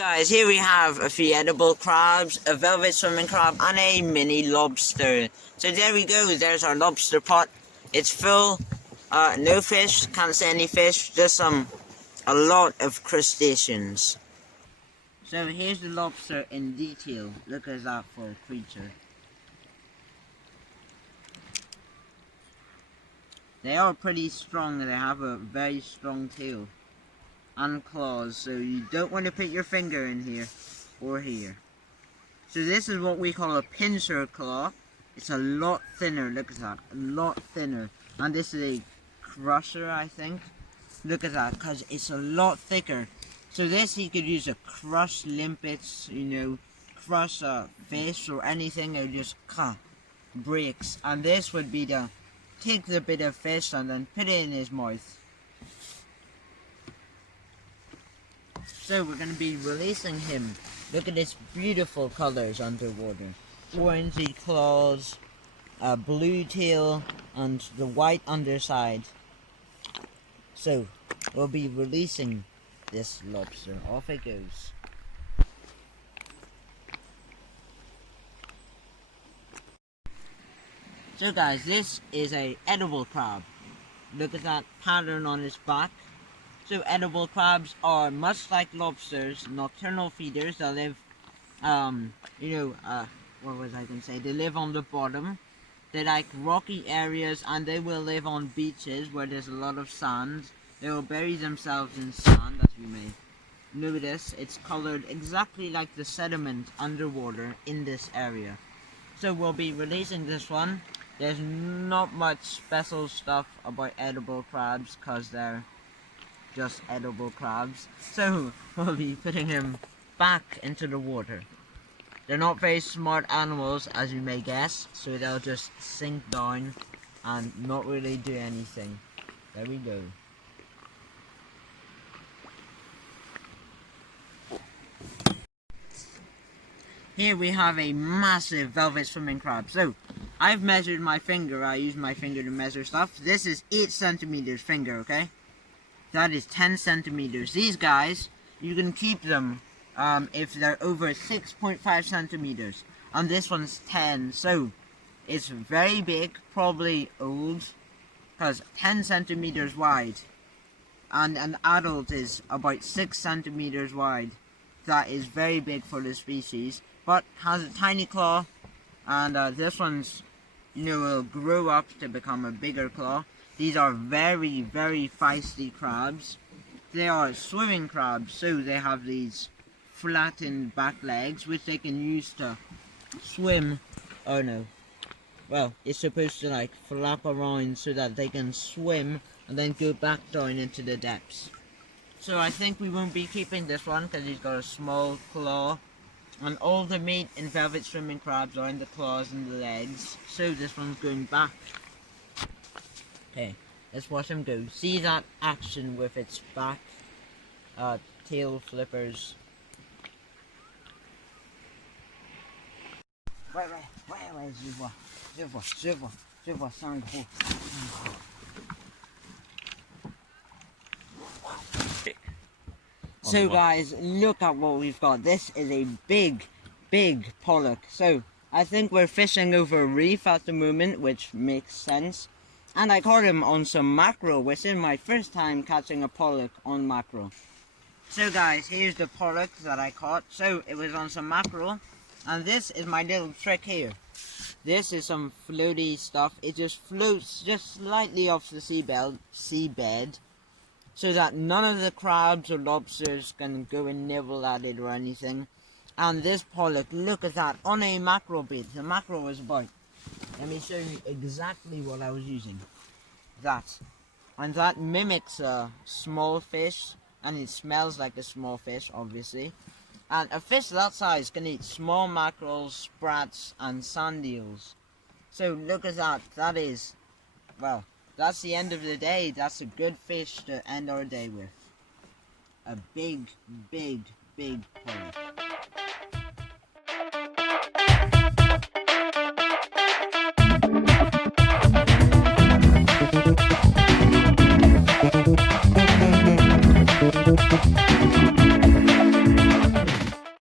Guys, here we have a few edible crabs, a velvet swimming crab, and a mini lobster. So there we go, there's our lobster pot. It's full, no fish, can't see any fish, just a lot of crustaceans. So here's the lobster in detail. Look at that for a creature. They are pretty strong, they have a very strong tail and claws, so you don't want to put your finger in here or here. So this is what we call a pincer claw. It's a lot thinner, look at that, a lot thinner. And this is a crusher, I think. Look at that, because it's a lot thicker. So this he could use to crush limpets, crush fish or anything, it just breaks. And this would be to take the bit of fish and then put it in his mouth. So we're going to be releasing him. Look at his beautiful colours underwater. Orangey claws, a blue tail, and the white underside. So we'll be releasing this lobster. Off it goes. So guys, this is a edible crab. Look at that pattern on its back. So edible crabs are much like lobsters, nocturnal feeders. They live, what was I going to say? They live on the bottom. They like rocky areas, and they will live on beaches where there's a lot of sand. They will bury themselves in sand, as you may notice. It's colored exactly like the sediment underwater in this area. So we'll be releasing this one. There's not much special stuff about edible crabs, because they're just edible crabs. So we'll be putting him back into the water. They're not very smart animals, as you may guess, so they'll just sink down and not really do anything. There we go. Here we have a massive velvet swimming crab. So I've measured my finger. I use my finger to measure stuff. This is 8 centimeters finger, okay? That is 10 centimeters. These guys, you can keep them if they're over 6.5 centimeters. And this one's 10, so it's very big, probably old, because 10 centimeters wide. And an adult is about 6 centimeters wide. That is very big for the species, but has a tiny claw. And this one's, will grow up to become a bigger claw. These are very, very feisty crabs. They are swimming crabs, so they have these flattened back legs, which they can use to swim. Oh no. Well, it's supposed to like flap around so that they can swim and then go back down into the depths. So I think we won't be keeping this one because he's got a small claw. And all the meat in velvet swimming crabs are in the claws and the legs. So this one's going back. Okay, let's watch him go. See that action with its back tail flippers. Ouais, je vois, c'est un gros. So guys, look at what we've got. This is a big pollock. So I think we're fishing over a reef at the moment, which makes sense. And I caught him on some mackerel, which is my first time catching a pollock on mackerel. So guys, here's the pollock that I caught. So it was on some mackerel, and this is my little trick here. This is some floaty stuff. It just floats just slightly off the seabed, so that none of the crabs or lobsters can go and nibble at it or anything. And this pollock, look at that, on a mackerel bait. The mackerel was about, let me show you exactly what I was using. That. And that mimics a small fish, and it smells like a small fish, obviously. And a fish that size can eat small mackerels, sprats, and sand eels. So look at that. That is, well, that's the end of the day. That's a good fish to end our day with. A big pollock.